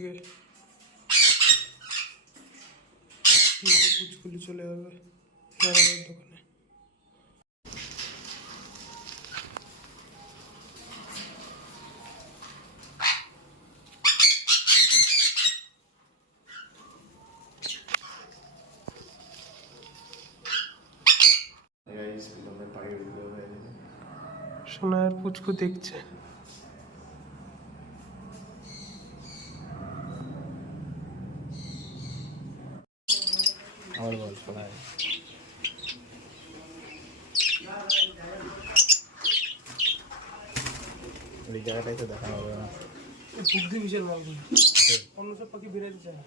আজকে পুচকুলি চলে যাবে দোকানে। সোনার পুচকু দেখছে। আমার বল শোনায় ওই জায়গাটাই তো দেখা হবে না। বুদ্ধি বিশাল মালগুলো, অন্য সব পাখি বেরোতে চায় না।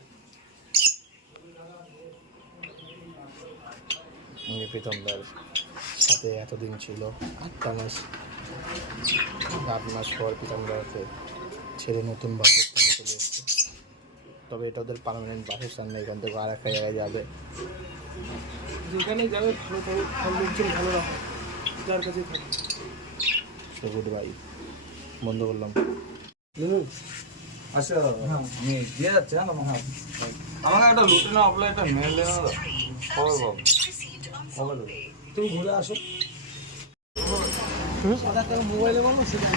প্রীতমদার সাথে এতদিন ছিল 8 মাস, 8 মাস পর প্রীতমদাকে ছেড়ে নতুন বাসস্থানে চলে এসছে। তবে এটা ওদের পার্মানেন্ট বাসস্থান নেই, এখান থেকে আর একটা জায়গায় যাবে। যেখানেই যাবে ভালো লোকজন ভালো রাখে, যার কাছে থাকে। সো গুড বাই, বন্ধ করলাম। আচ্ছা আমি দিয়ে যাচ্ছি। হ্যাঁ আমাকে একটা লুটিনো আপনার একটা মেল দেন না, কবে পাবো? কবে দেবো? তুমি ঘুরে আসো। মোবাইলে বলো সেটা